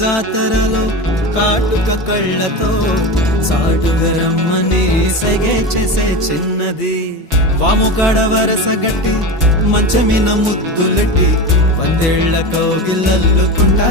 జాతరలో కాటుక కళ్ళతో సాటుగా రమ్మని సగే చేసే చిన్నది వాము కాడ వరస గట్టి మంచమిన ముద్దులెట్టి 100 ఏళ్ల కౌగిల్లల్లుకుంటా